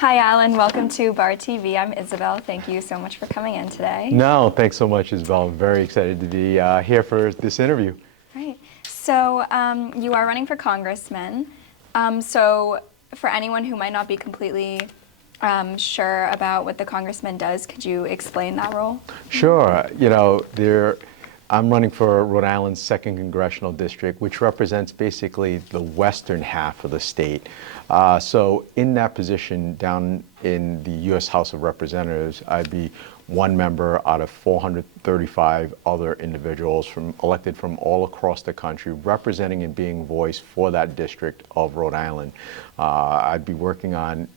Hi, Alan. Welcome to Bar TV. I'm Isabel. Thank you so much for coming in today. No, thanks so much, Isabel. I'm very excited to be here for this interview. Right. So you are running for congressman. So for anyone who might not be completely sure about what the congressman does, could you explain that role? Sure. I'm running for Rhode Island's 2nd Congressional District, which represents basically the western half of the state. So in that position down in the U.S. House of Representatives, I'd be one member out of 435 other individuals elected from all across the country, representing and being voiced for that district of Rhode Island. I'd be working on,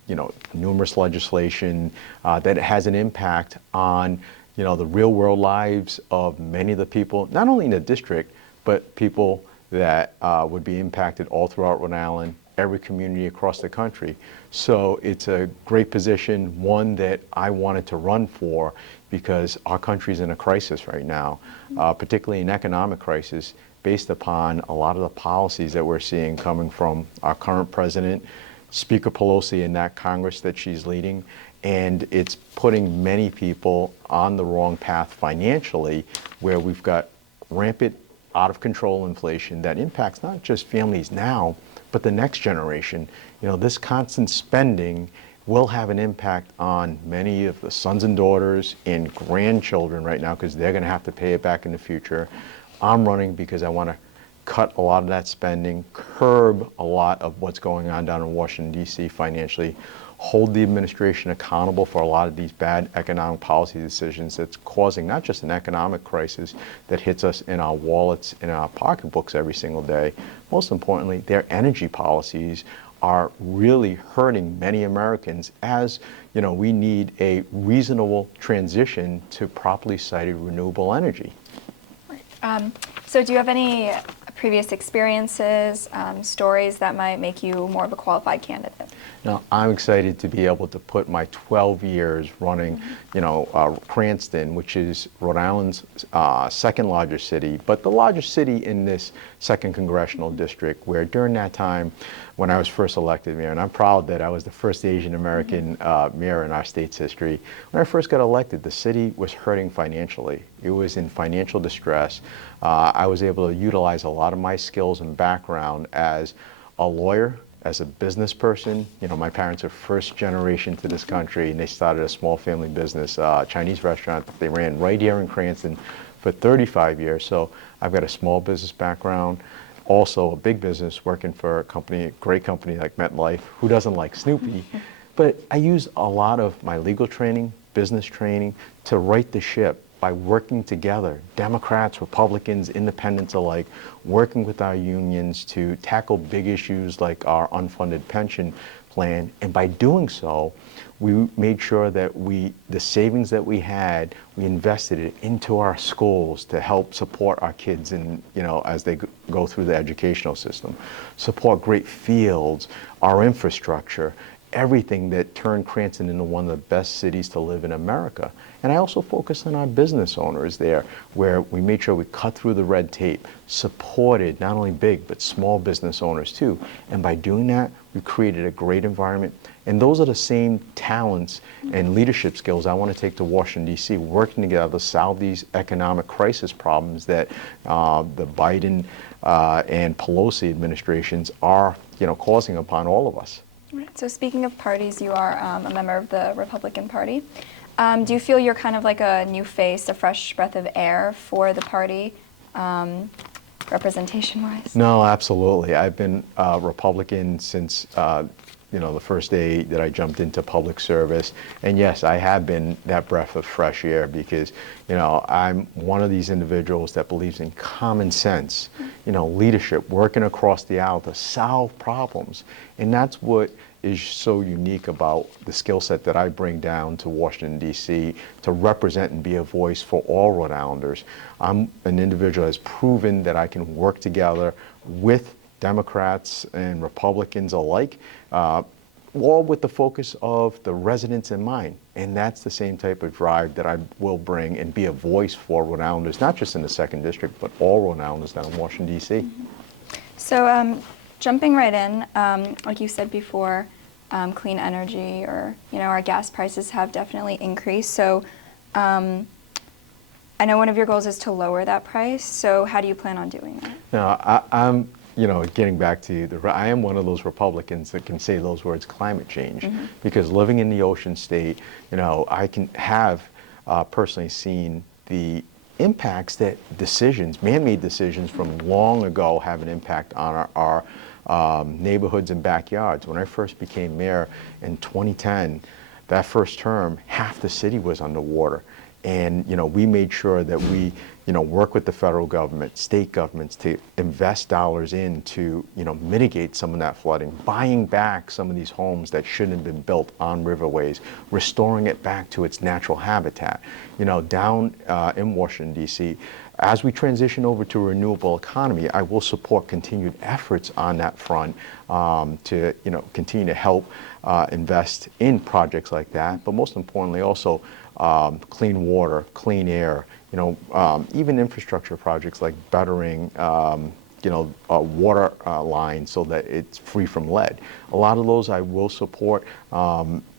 numerous legislation that has an impact on the real world lives of many of the people, not only in the district, but people that would be impacted all throughout Rhode Island, every community across the country. So it's a great position, one that I wanted to run for because our country's in a crisis right now, particularly an economic crisis based upon a lot of the policies that we're seeing coming from our current president, Speaker Pelosi and that Congress that she's leading. And it's putting many people on the wrong path financially, where we've got rampant, out of control inflation that impacts not just families now, but the next generation. This constant spending will have an impact on many of the sons and daughters and grandchildren right now, because they're going to have to pay it back in the future. I'm running because I want to cut a lot of that spending, curb a lot of what's going on down in Washington, D.C. financially, hold the administration accountable for a lot of these bad economic policy decisions that's causing not just an economic crisis that hits us in our wallets, in our pocketbooks every single day. Most importantly, their energy policies are really hurting many Americans, as we need a reasonable transition to properly sited renewable energy. So do you have any previous experiences, stories that might make you more of a qualified candidate? Now, I'm excited to be able to put my 12 years running, Cranston, which is Rhode Island's second largest city, but the largest city in this 2nd Congressional District, where during that time, when I was first elected mayor, and I'm proud that I was the first Asian American mayor in our state's history. When I first got elected, the city was hurting financially. It was in financial distress. I was able to utilize a lot of my skills and background as a lawyer, as a business person. My parents are first generation to this country, and they started a small family business, Chinese restaurant that they ran right here in Cranston for 35 years. So I've got a small business background, also a big business, working for a great company like MetLife. Who doesn't like Snoopy? But I use a lot of my legal training, business training, to right the ship by working together, Democrats, Republicans, independents alike, working with our unions to tackle big issues like our unfunded pension plan. And by doing so, we made sure that the savings that we had, we invested it into our schools to help support our kids as they go through the educational system, support great fields, our infrastructure, everything that turned Cranston into one of the best cities to live in America. And I also focused on our business owners there, where we made sure we cut through the red tape, supported not only big, but small business owners too. And by doing that, we created a great environment. And those are the same talents and leadership skills I want to take to Washington, D.C., working together to solve these economic crisis problems that the Biden and Pelosi administrations are, causing upon all of us. Right. So speaking of parties, you are a member of the Republican Party. Do you feel you're kind of like a new face, a fresh breath of air for the party, representation-wise? No, absolutely. I've been a Republican since the first day that I jumped into public service. And yes, I have been that breath of fresh air because, I'm one of these individuals that believes in common sense, leadership, working across the aisle to solve problems. And that's what is so unique about the skill set that I bring down to Washington, D.C. to represent and be a voice for all Rhode Islanders. I'm an individual that's proven that I can work together with Democrats and Republicans alike, all with the focus of the residents in mind. And that's the same type of drive that I will bring and be a voice for Rhode Islanders, not just in the 2nd District, but all Rhode Islanders down in Washington, D.C. So jumping right in, like you said before, clean energy, or our gas prices have definitely increased. So I know one of your goals is to lower that price. So how do you plan on doing that? Now, I'm getting back to I am one of those Republicans that can say those words, climate change, because living in the ocean state, I can have personally seen the impacts that man-made decisions from long ago have an impact on our neighborhoods and backyards. When I first became mayor in 2010, that first term, half the city was underwater. And we made sure that we work with the federal government, state governments to invest dollars in to mitigate some of that flooding, buying back some of these homes that shouldn't have been built on riverways, restoring it back to its natural habitat. Down in Washington, D.C., as we transition over to a renewable economy, I will support continued efforts on that front to continue to help invest in projects like that, but most importantly also clean water, clean air, even infrastructure projects like bettering water lines so that it's free from lead. A lot of those I will support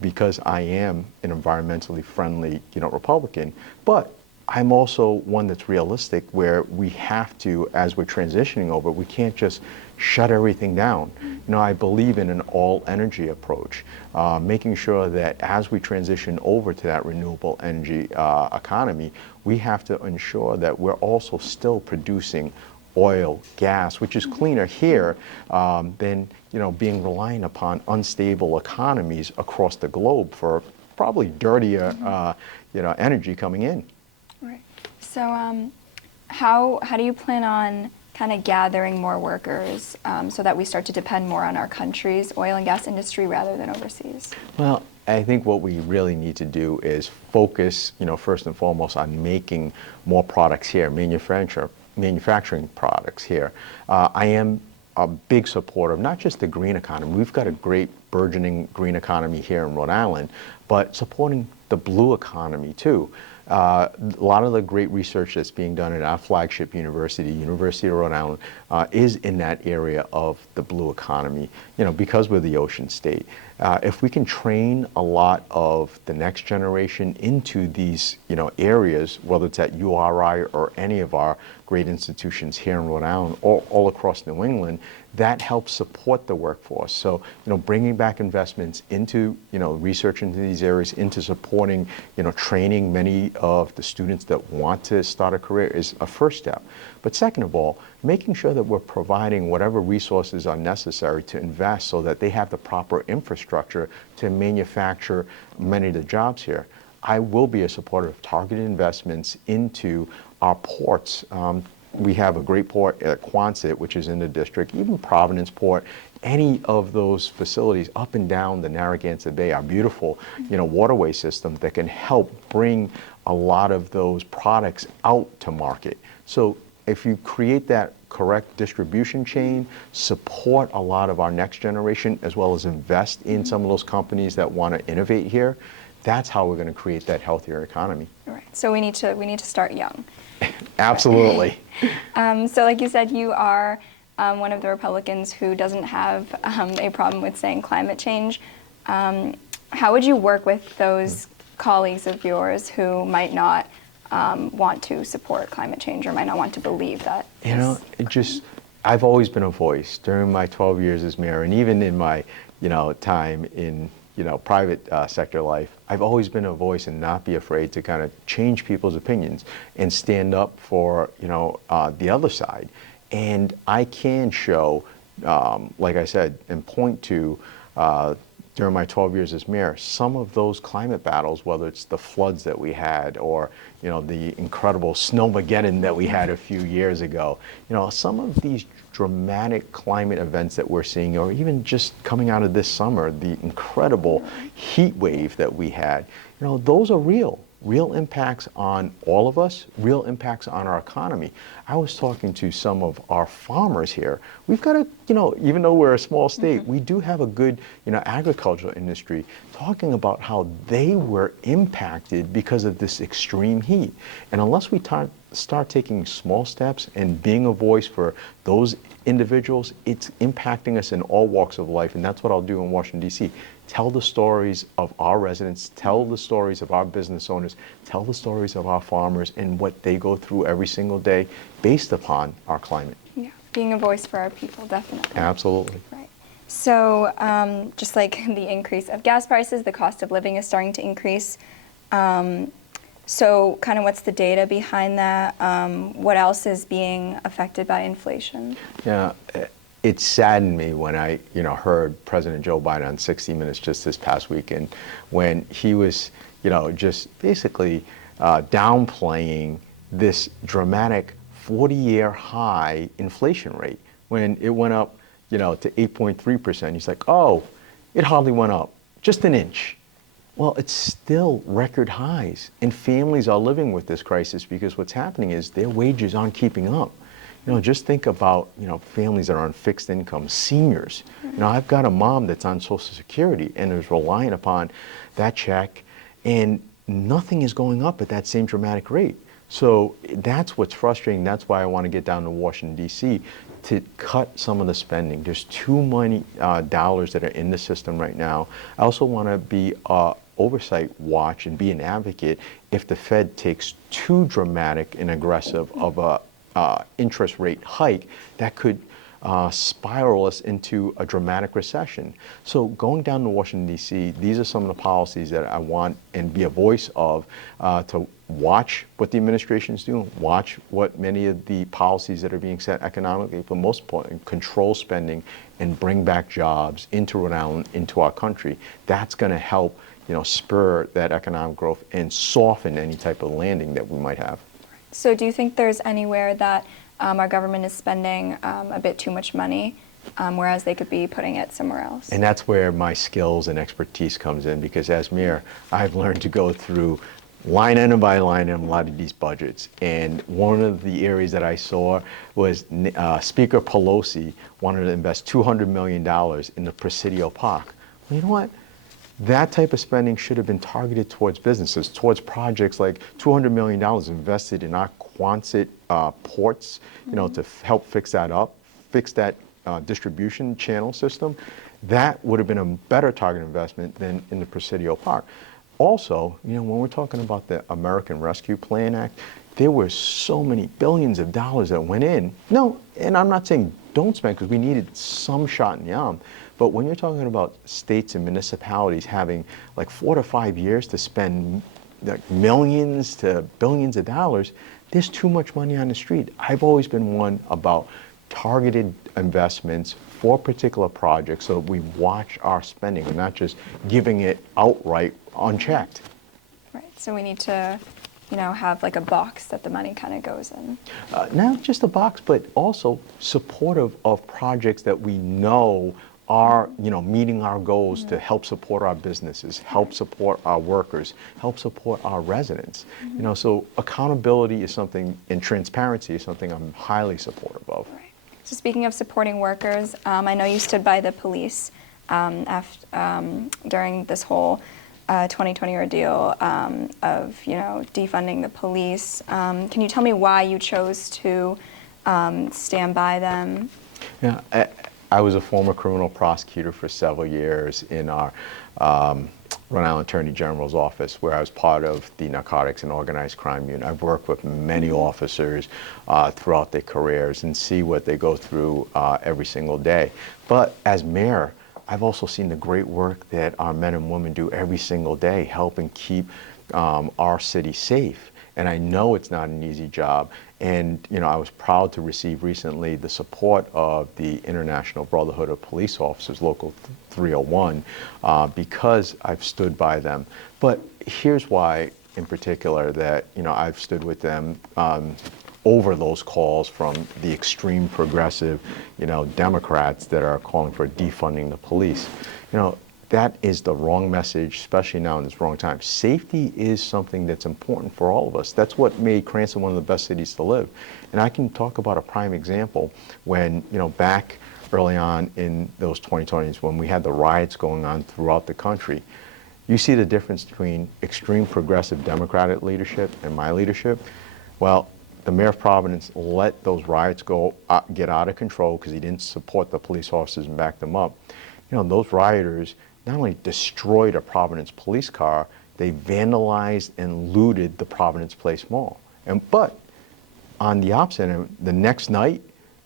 because I am an environmentally friendly Republican, but I'm also one that's realistic, where we have to, as we're transitioning over, we can't just shut everything down. I believe in an all-energy approach, making sure that as we transition over to that renewable energy economy, we have to ensure that we're also still producing oil, gas, which is cleaner here than being reliant upon unstable economies across the globe for probably dirtier energy coming in. Right. So how do you plan on kind of gathering more workers so that we start to depend more on our country's oil and gas industry rather than overseas? Well, I think what we really need to do is focus, first and foremost, on making more products here, manufacturing products here. I am a big supporter of not just the green economy. We've got a great burgeoning green economy here in Rhode Island, but supporting the blue economy too. A lot of the great research that's being done at our flagship university, University of Rhode Island, is in that area of the blue economy, because we're the ocean state. If we can train a lot of the next generation into these, areas, whether it's at URI or any of our great institutions here in Rhode Island or all across New England, that helps support the workforce. So, bringing back investments into, research into these areas, into supporting, training many of the students that want to start a career is a first step. But second of all, making sure that we're providing whatever resources are necessary to invest so that they have the proper infrastructure to manufacture many of the jobs here. I will be a supporter of targeted investments into our ports. We have a great port at Quonset, which is in the district, even Providence Port, any of those facilities up and down the Narragansett Bay, our beautiful, waterway system that can help bring a lot of those products out to market. So if you create that correct distribution chain, support a lot of our next generation, as well as invest in some of those companies that want to innovate here, that's how we're going to create that healthier economy. Right. So we need to start young. Absolutely. So like you said, you are one of the Republicans who doesn't have a problem with saying climate change. How would you work with those colleagues of yours who might not want to support climate change or might not want to believe that? I've always been a voice during my 12 years as mayor, and even in my, time in, private sector life. I've always been a voice and not be afraid to kind of change people's opinions and stand up for, the other side. And I can show, like I said, and point to, during my 12 years as mayor, some of those climate battles, whether it's the floods that we had or, the incredible snowmageddon that we had a few years ago, some of these dramatic climate events that we're seeing, or even just coming out of this summer, the incredible heat wave that we had, those are real impacts on all of us, real impacts on our economy. I was talking to some of our farmers here. We've got a, even though we're a small state, we do have a good, agricultural industry, talking about how they were impacted because of this extreme heat. And unless we start taking small steps and being a voice for those individuals, it's impacting us in all walks of life. And that's what I'll do in Washington, D.C. tell the stories of our residents, tell the stories of our business owners, tell the stories of our farmers and what they go through every single day based upon our climate. Yeah, being a voice for our people, definitely. Absolutely. Right. So just like the increase of gas prices, the cost of living is starting to increase. So kind of what's the data behind that? What else is being affected by inflation? Yeah, it saddened me when I, heard President Joe Biden on 60 Minutes just this past weekend when he was, just basically downplaying this dramatic 40-year high inflation rate when it went up, to 8.3%. He's like, oh, it hardly went up, just an inch. Well, it's still record highs, and families are living with this crisis because what's happening is their wages aren't keeping up. Just think about, families that are on fixed income, seniors. I've got a mom that's on Social Security and is relying upon that check, and nothing is going up at that same dramatic rate. So that's what's frustrating. That's why I want to get down to Washington, D.C., to cut some of the spending. There's too many dollars that are in the system right now. I also want to be oversight watch and be an advocate if the Fed takes too dramatic and aggressive of a interest rate hike that could spiral us into a dramatic recession. So going down to Washington, D.C., these are some of the policies that I want and be a voice of to watch what the administration is doing, watch what many of the policies that are being set economically, but most importantly, control spending and bring back jobs into Rhode Island, into our country. That's going to help spur that economic growth and soften any type of landing that we might have. So do you think there's anywhere that our government is spending a bit too much money, whereas they could be putting it somewhere else? And that's where my skills and expertise comes in, because as mayor, I've learned to go through line item by line item a lot of these budgets. And one of the areas that I saw was Speaker Pelosi wanted to invest $200 million in the Presidio Park. Well, you know what? That type of spending should have been targeted towards businesses, towards projects like $200 million invested in our Quonset ports, to help fix that up, fix that distribution channel system. That would have been a better target investment than in the Presidio Park. Also, when we're talking about the American Rescue Plan Act, there were so many billions of dollars that went in. No, and I'm not saying don't spend, because we needed some shot in the arm. But when you're talking about states and municipalities having like 4 to 5 years to spend like millions to billions of dollars, there's too much money on the street. I've always been one about targeted investments for particular projects so we watch our spending and not just giving it outright unchecked. Right, so we need to have like a box that the money kind of goes in. Not just a box, but also supportive of projects that we know are, meeting our goals to help support our businesses, help support our workers, help support our residents. So accountability is something, and transparency is something I'm highly supportive of. Right. So speaking of supporting workers, I know you stood by the police during this whole 2020 ordeal of defunding the police. Can you tell me why you chose to stand by them? Yeah, I was a former criminal prosecutor for several years in our Rhode Island Attorney General's office, where I was part of the narcotics and organized crime unit. I've worked with many officers throughout their careers and see what they go through every single day. But as mayor, I've also seen the great work that our men and women do every single day, helping keep our city safe. And I know it's not an easy job. And I was proud to receive recently the support of the International Brotherhood of Police Officers, Local 301, because I've stood by them. But here's why, in particular, that I've stood with them over those calls from the extreme progressive, Democrats that are calling for defunding the police. That is the wrong message, especially now in this wrong time. Safety is something that's important for all of us. That's what made Cranston one of the best cities to live. And I can talk about a prime example when, back early on in those 2020s, when we had the riots going on throughout the country, you see the difference between extreme progressive Democratic leadership and my leadership. Well, the mayor of Providence let those riots get out of control because he didn't support the police officers and back them up. Those rioters not only destroyed a Providence police car, they vandalized and looted the Providence Place Mall. But on the opposite end, the next night,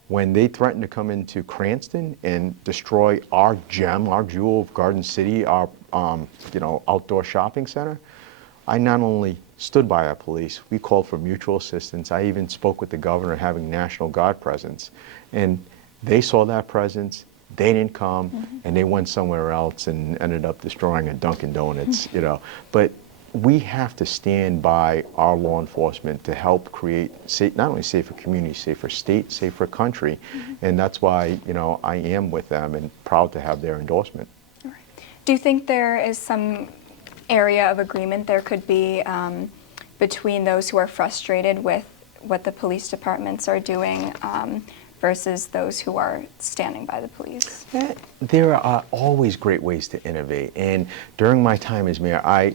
when they threatened to come into Cranston and destroy our gem, our jewel of Garden City, our outdoor shopping center, I not only stood by our police, we called for mutual assistance. I even spoke with the governor having National Guard presence. And they saw that presence, they didn't come, and they went somewhere else and ended up destroying a Dunkin' Donuts, But we have to stand by our law enforcement to help create not only safer communities, safer state, safer country, and that's why I am with them and proud to have their endorsement. All right. Do you think there is some area of agreement there could be between those who are frustrated with what the police departments are doing versus those who are standing by the police? There are always great ways to innovate, and during my time as mayor, I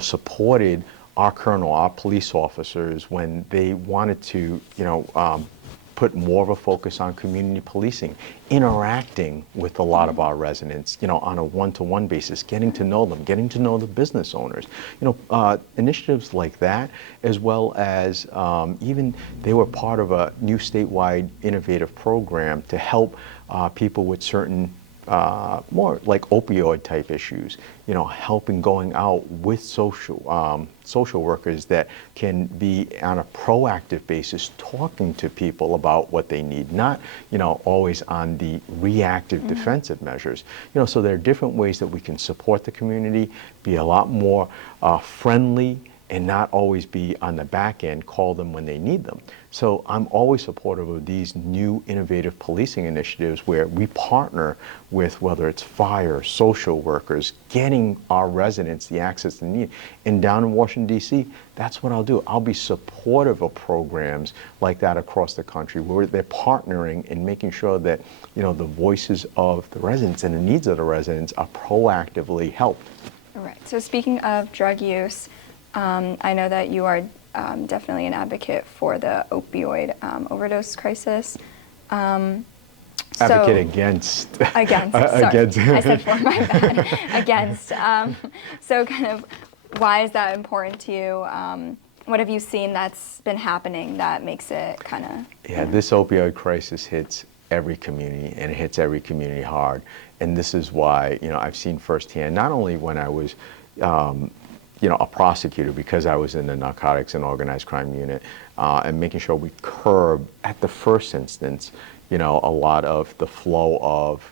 supported our colonel, our police officers, when they wanted to, put more of a focus on community policing, interacting with a lot of our residents, on a one-to-one basis, getting to know them, getting to know the business owners. Initiatives like that, as well as even they were part of a new statewide innovative program to help people with certain more like opioid type issues, helping going out with social workers that can be on a proactive basis talking to people about what they need, not always on the reactive defensive measures. So there are different ways that we can support the community, be a lot more friendly, and not always be on the back end, call them when they need them. So I'm always supportive of these new innovative policing initiatives where we partner with, whether it's fire, social workers, getting our residents the access they need. And down in Washington, D.C., that's what I'll do. I'll be supportive of programs like that across the country where they're partnering and making sure that, the voices of the residents and the needs of the residents are proactively helped. All right. So speaking of drug use, I know that you are definitely an advocate for the opioid overdose crisis. Advocate against. Against. Sorry. Against. I said for, my bad. Against. So kind of why is that important to you? What have you seen that's been happening that makes it kind of... Yeah, this opioid crisis hits every community, and it hits every community hard. And this is why, I've seen firsthand, not only when I was a prosecutor, because I was in the narcotics and organized crime unit, and making sure we curb at the first instance, a lot of the flow of,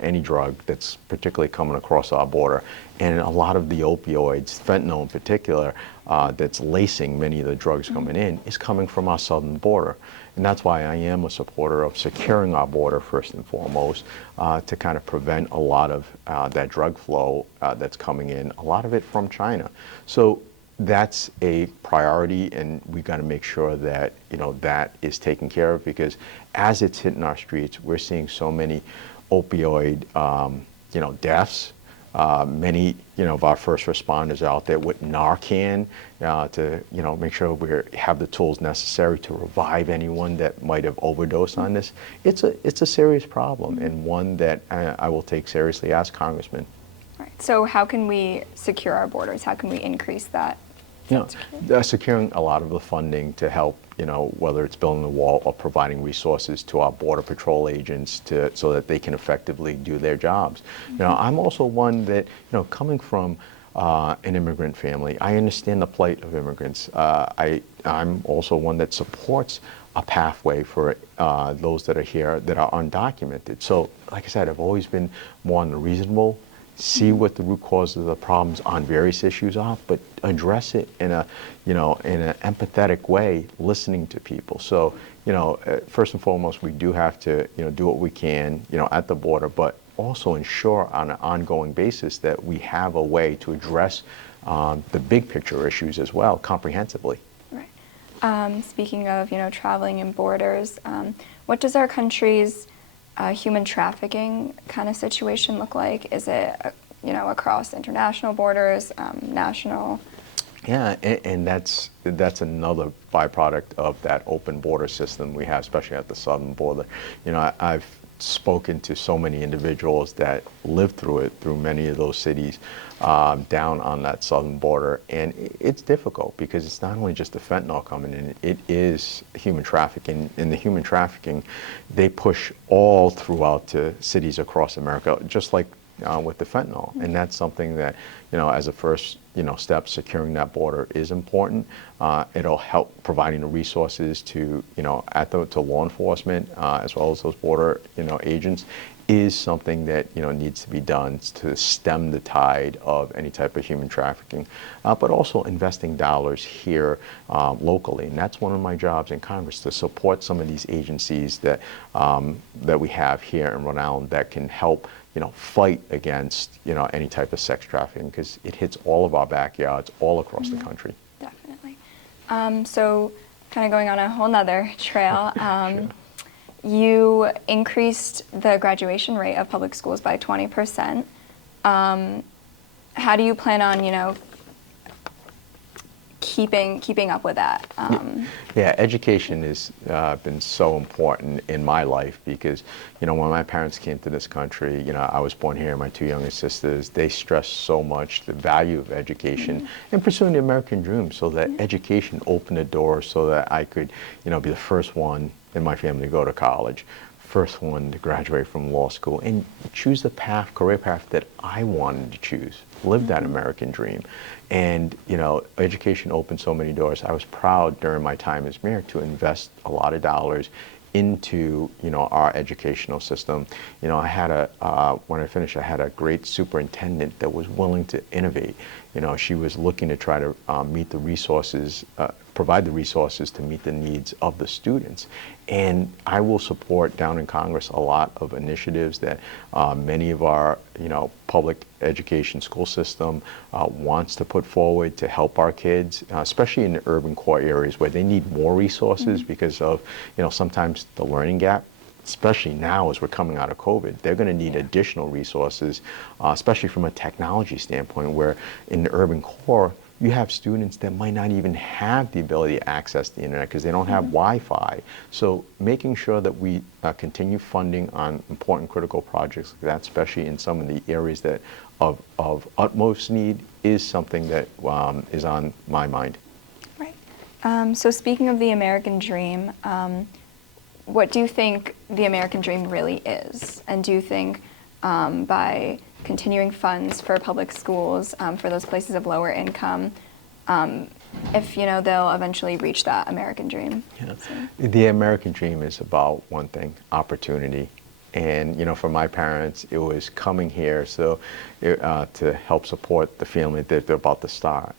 any drug that's particularly coming across our border. And a lot of the opioids, fentanyl in particular, that's lacing many of the drugs coming in, is coming from our southern border. And that's why I am a supporter of securing our border first and foremost, to kind of prevent a lot of that drug flow that's coming in, a lot of it from China. So that's a priority, and we got to make sure that that is taken care of, because as it's hitting our streets, we're seeing so many opioid deaths. Many of our first responders out there with Narcan to make sure we have the tools necessary to revive anyone that might have overdosed on this. It's a serious problem, and one that I will take seriously as Congressman. Right. So how can we secure our borders? How can we increase that? Securing a lot of the funding to help, whether it's building the wall or providing resources to our Border Patrol agents so that they can effectively do their jobs. I'm also one that, coming from an immigrant family, I understand the plight of immigrants. I'm also one that supports a pathway for those that are here that are undocumented. So, like I said, I've always been more on the reasonable, see what the root causes of the problems on various issues are, but address it in a, in an empathetic way, listening to people. So, first and foremost, we do have to, do what we can, at the border, but also ensure on an ongoing basis that we have a way to address the big picture issues as well, comprehensively. Right. Speaking of, traveling and borders, what does our country's human trafficking kind of situation look like? Is it, across international borders, national? Yeah, and that's another byproduct of that open border system we have, especially at the southern border. I've spoken to so many individuals that lived through it, through many of those cities down on that southern border. And it's difficult because it's not only just the fentanyl coming in, it is human trafficking. And the human trafficking, they push all throughout to cities across America, just like with the fentanyl. And that's something that, as a first, step, securing that border is important. It'll help providing the resources to, to law enforcement, as well as those border, agents, is something that, needs to be done to stem the tide of any type of human trafficking, but also investing dollars here locally. And that's one of my jobs in Congress, to support some of these agencies that, that we have here in Rhode Island that can help fight against, any type of sex trafficking, because it hits all of our backyards all across the country. Definitely. So kind of going on a whole nother trail, Sure. You increased the graduation rate of public schools by 20%. How do you plan on, keeping up with that? Yeah, education has been so important in my life because, when my parents came to this country, I was born here, my two younger sisters, they stressed so much the value of education and pursuing the American dream, so that education opened the door so that I could, be the first one in my family to go to college, first one to graduate from law school, and choose the path, career path that I wanted to choose, live that American dream. And, education opened so many doors. I was proud during my time as mayor to invest a lot of dollars into, our educational system. I had when I finished, I had a great superintendent that was willing to innovate. She was looking to try to meet the resources, provide the resources to meet the needs of the students. And I will support down in Congress a lot of initiatives that many of our, public education school system wants to put forward to help our kids, especially in the urban core areas where they need more resources because of, sometimes the learning gap. Especially now as we're coming out of COVID, they're going to need additional resources, especially from a technology standpoint, where in the urban core, you have students that might not even have the ability to access the internet because they don't have Wi-Fi. So making sure that we continue funding on important critical projects like that, especially in some of the areas that of utmost need, is something that is on my mind. Right. So speaking of the American dream, what do you think the American dream really is? And do you think by continuing funds for public schools for those places of lower income, if they'll eventually reach that American dream? Yeah. The American dream is about one thing: opportunity. And for my parents, it was coming here to help support the family that they're about to start.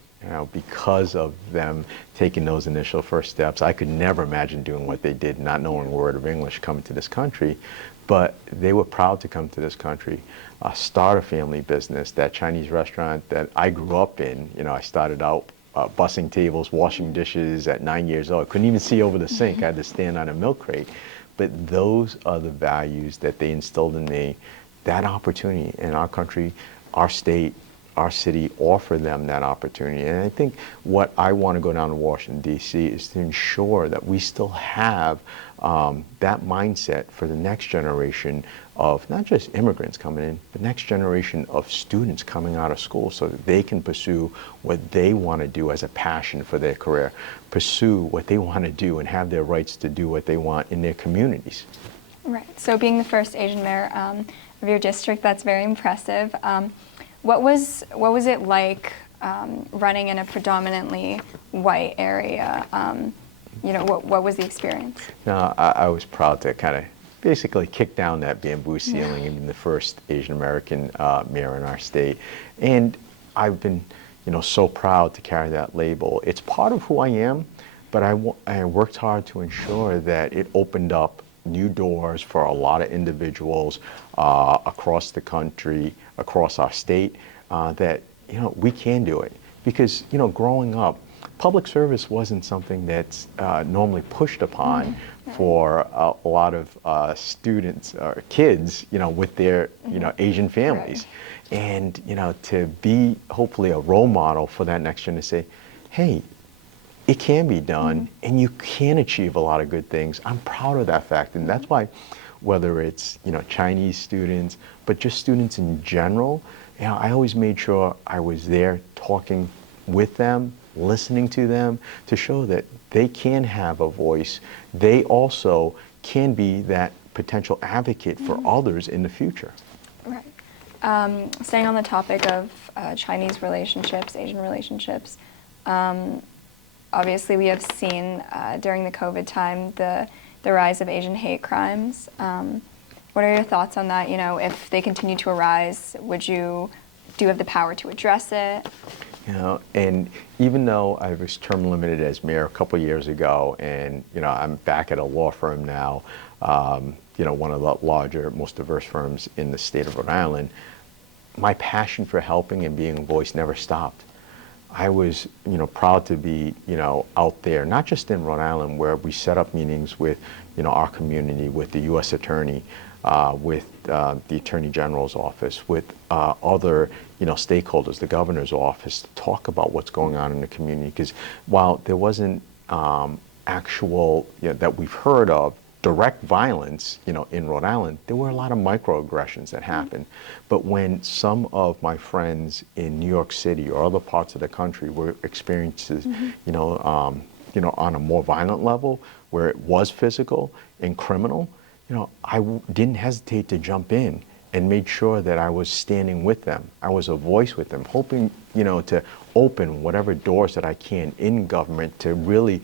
Because of them taking those initial first steps, I could never imagine doing what they did, not knowing a word of English, coming to this country. But they were proud to come to this country, start a family business, that Chinese restaurant that I grew up in. I started out bussing tables, washing dishes at 9 years old. I couldn't even see over the sink. I had to stand on a milk crate. But those are the values that they instilled in me. That opportunity in our country, our state, our city, offer them that opportunity. And I think what I want to go down to Washington, D.C. is to ensure that we still have that mindset for the next generation of not just immigrants coming in, but next generation of students coming out of school, so that they can pursue what they want to do as a passion for their career, pursue what they want to do and have their rights to do what they want in their communities. Right. So being the first Asian mayor of your district, that's very impressive. What was it like running in a predominantly white area? What was the experience? No, I was proud to kind of basically kick down that bamboo ceiling and be the first Asian American mayor in our state. And I've been, so proud to carry that label. It's part of who I am, but I worked hard to ensure that it opened up new doors for a lot of individuals across the country, across our state, that we can do it. Because growing up, public service wasn't something that's normally pushed upon for a lot of students or kids, with their Asian families. Right. And to be hopefully a role model for that next generation, to say, hey, it can be done, and you can achieve a lot of good things. I'm proud of that fact, and that's why whether it's, Chinese students, but just students in general. I always made sure I was there talking with them, listening to them, to show that they can have a voice. They also can be that potential advocate for others in the future. Right. Staying on the topic of Chinese relationships, Asian relationships, obviously we have seen during the COVID time the rise of Asian hate crimes. What are your thoughts on that? If they continue to arise, do you have the power to address it? And even though I was term limited as mayor a couple years ago, and I'm back at a law firm now, one of the larger, most diverse firms in the state of Rhode Island, my passion for helping and being a voice never stopped. I was, proud to be, out there, not just in Rhode Island, where we set up meetings with, our community, with the U.S. Attorney, with the Attorney General's office, with other, stakeholders, the governor's office, to talk about what's going on in the community. Because while there wasn't actual, that we've heard of, direct violence, in Rhode Island, there were a lot of microaggressions that happened. But when some of my friends in New York City or other parts of the country were experiences, on a more violent level, where it was physical and criminal, I didn't hesitate to jump in and made sure that I was standing with them. I was a voice with them, hoping, to open whatever doors that I can in government to really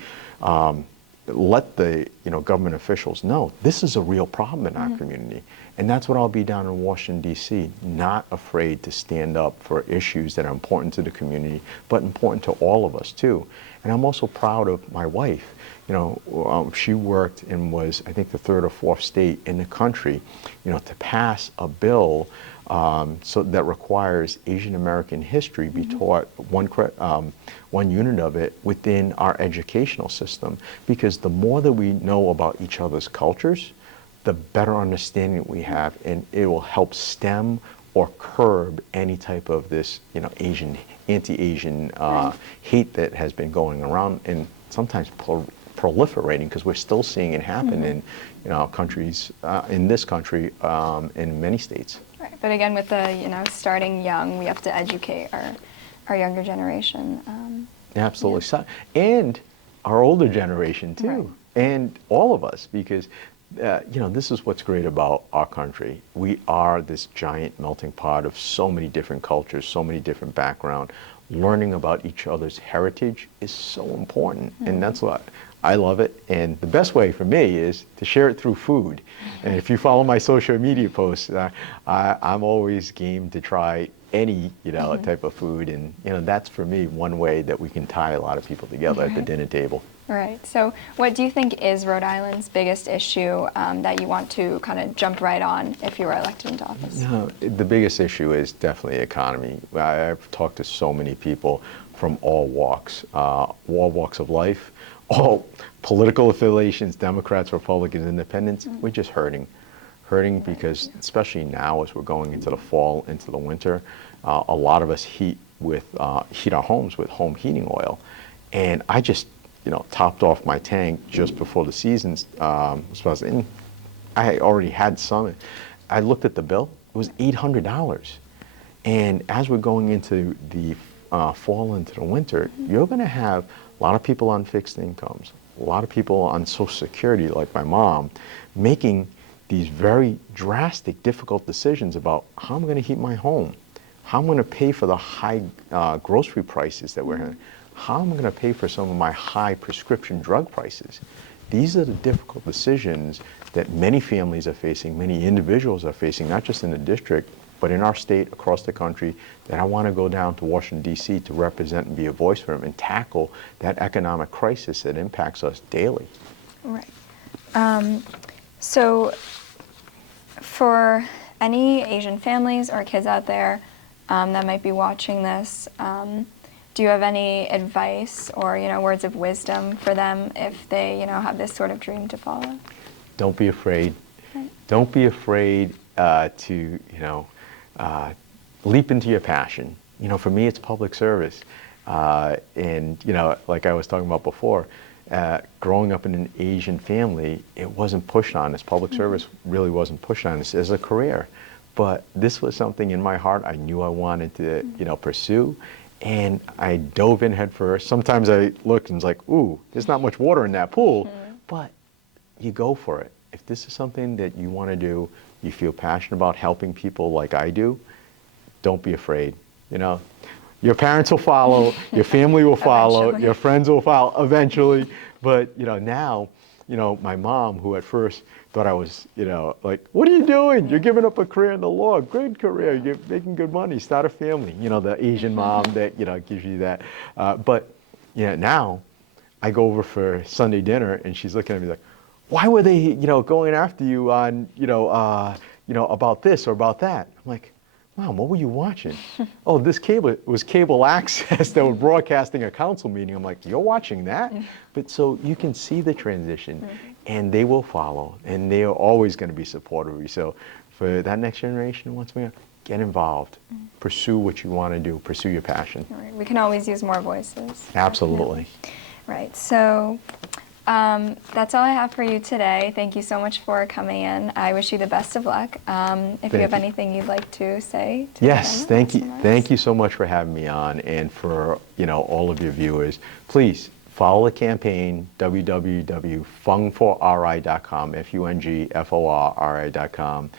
let the government officials know this is a real problem in our community. And that's what I'll be down in Washington, D.C., not afraid to stand up for issues that are important to the community, but important to all of us too. And I'm also proud of my wife. She worked and was, I think, the third or fourth state in the country, to pass a bill so that requires Asian American history be taught one unit of it within our educational system. Because the more that we know about each other's cultures, the better understanding we have, and it will help stem or curb any type of this, anti-Asian hate that has been going around and sometimes proliferating, because we're still seeing it happen in countries, in this country, in many states. Right. But again, with the starting young, we have to educate our younger generation. Absolutely, and our older generation too, right. And all of us, because this is what's great about our country. We are this giant melting pot of so many different cultures, so many different backgrounds. Learning about each other's heritage is so important, and that's what I love it. And the best way for me is to share it through food. And if you follow my social media posts, I'm always game to try any type of food, and that's for me one way that we can tie a lot of people together at the dinner table. Right. So what do you think is Rhode Island's biggest issue that you want to kind of jump right on if you were elected into office? The biggest issue is definitely economy. I've talked to so many people from all walks of life, all political affiliations, Democrats, Republicans, Independents. We're just hurting because, especially now as we're going into the fall, into the winter, a lot of us heat our homes with home heating oil. And I just topped off my tank just before the season was supposed to end. I already had some. I looked at the bill. It was $800. And as we're going into the fall, into the winter, you're going to have a lot of people on fixed incomes, a lot of people on Social Security, like my mom, making these very drastic, difficult decisions about how I'm going to heat my home, how I'm going to pay for the high grocery prices that we're having, how am I going to pay for some of my high prescription drug prices? These are the difficult decisions that many families are facing, many individuals are facing, not just in the district, but in our state, across the country, that I want to go down to Washington, D.C. to represent and be a voice for them and tackle that economic crisis that impacts us daily. Right. So for any Asian families or kids out there that might be watching this, do you have any advice or words of wisdom for them if they have this sort of dream to follow? Don't be afraid. Right. Don't be afraid to leap into your passion. For me, it's public service, and like I was talking about before, growing up in an Asian family, it wasn't pushed on us. Public service really wasn't pushed on us as a career. But this was something in my heart I knew I wanted to, pursue. And I dove in head first. Sometimes I look and it's like, ooh, there's not much water in that pool. But you go for it. If this is something that you want to do, you feel passionate about helping people like I do, don't be afraid. Your parents will follow, your family will follow, your friends will follow eventually. But now, my mom, who at first thought I was, like, what are you doing? You're giving up a career in the law, good career, you're making good money, start a family. The Asian mom that gives you that. But now I go over for Sunday dinner and she's looking at me like, why were they, going after you on, about this or about that? I'm like, Mom, what were you watching? Oh, this cable was cable access that was broadcasting a council meeting. I'm like, you're watching that? But so you can see the transition, and they will follow, and they are always going to be supportive of you. So for that next generation, once again, get involved, pursue what you want to do, pursue your passion. Right. We can always use more voices. Absolutely. Right. So that's all I have for you today. Thank you so much for coming in. I wish you the best of luck. If you have anything you'd like to say to Yes, thank you. Thank you so much for having me on, and for all of your viewers. Please follow the campaign, www.fungforri.com, FUNGFORRI.com.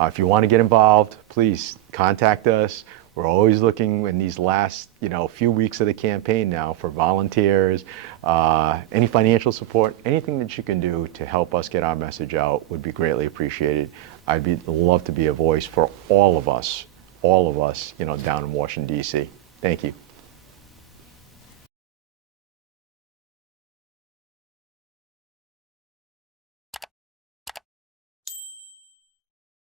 If you want to get involved, please contact us. We're always looking in these last, few weeks of the campaign now for volunteers, any financial support, anything that you can do to help us get our message out would be greatly appreciated. I'd love to be a voice for all of us, down in Washington, D.C. Thank you.